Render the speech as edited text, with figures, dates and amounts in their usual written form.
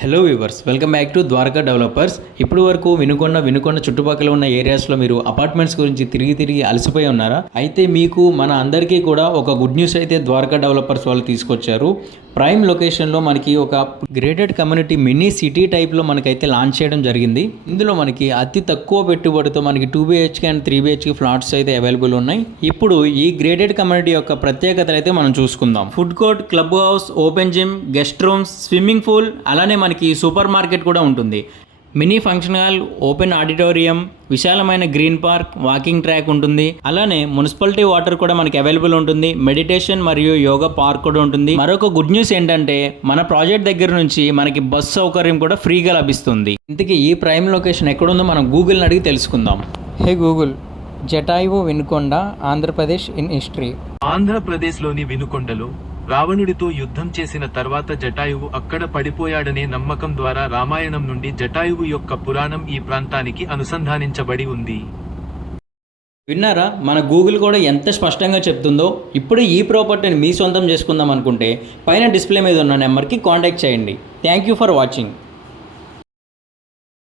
Hello viewers, welcome back to Dwaraka developers. ఇప్పుడు వరకు వినుకొండ చుట్టుపక్కల ఉన్న ఏరియాస్లో మీరు అపార్ట్మెంట్స్ గురించి తిరిగి అలసిపోయి ఉన్నారా? అయితే మీకు మన అందరికీ కూడా ఒక గుడ్ న్యూస్ అయితే ద్వారకా డెవలపర్స్ వాళ్ళు తీసుకొచ్చారు. ప్రైమ్ లొకేషన్లో మనకి ఒక గ్రేడెడ్ కమ్యూనిటీ మినీ సిటీ టైప్లో మనకైతే లాంచ్ చేయడం జరిగింది. ఇందులో మనకి అతి తక్కువ పెట్టుబడితో మనకి 2 BHK అండ్ 3 BHK ఫ్లాట్స్ అయితే అవైలబుల్ ఉన్నాయి. ఇప్పుడు ఈ గ్రేడెడ్ కమ్యూనిటీ యొక్క ప్రత్యేకతలు అయితే మనం చూసుకుందాం. Food court, club house, open gym, guest rooms, swimming pool, అలానే మనకి సూపర్ మార్కెట్ కూడా ఉంటుంది. Mini function hall, open auditorium, విశాలమైన గ్రీన్ పార్క్, వాకింగ్ ట్రాక్ ఉంటుంది. అలానే మున్సిపాలిటీ వాటర్ కూడా మనకి అవైలబుల్ ఉంటుంది. మెడిటేషన్ మరియు యోగా పార్క్ కూడా ఉంటుంది. మరొక గుడ్ న్యూస్ ఏంటంటే మన ప్రాజెక్ట్ దగ్గర నుంచి మనకి బస్ సౌకర్యం కూడా ఫ్రీగా లభిస్తుంది. ఇంతకీ ఈ ప్రైమ్ లొకేషన్ ఎక్కడుందో మనం గూగుల్ని అడిగి తెలుసుకుందాం. హే Google, Jatayu Vinukonda Andhra Pradesh in history. ఆంధ్రప్రదేశ్లోని వినుకొండలో రావణుడితో యుద్ధం చేసిన తర్వాత జటాయువు అక్కడ పడిపోయాడనే నమ్మకం ద్వారా రామాయణం నుండి జటాయువు యొక్క పురాణం ఈ ప్రాంతానికి అనుసంధానించబడి ఉంది. విన్నారా? మన గూగుల్ కూడా ఎంత స్పష్టంగా చెప్తుందో. ఇప్పుడు ఈ ప్రాపర్టీని మీ సొంతం చేసుకుందాం అనుకుంటే పైన డిస్ప్లే మీద ఉన్న నెంబర్కి కాంటాక్ట్ చేయండి. Thank you for watching.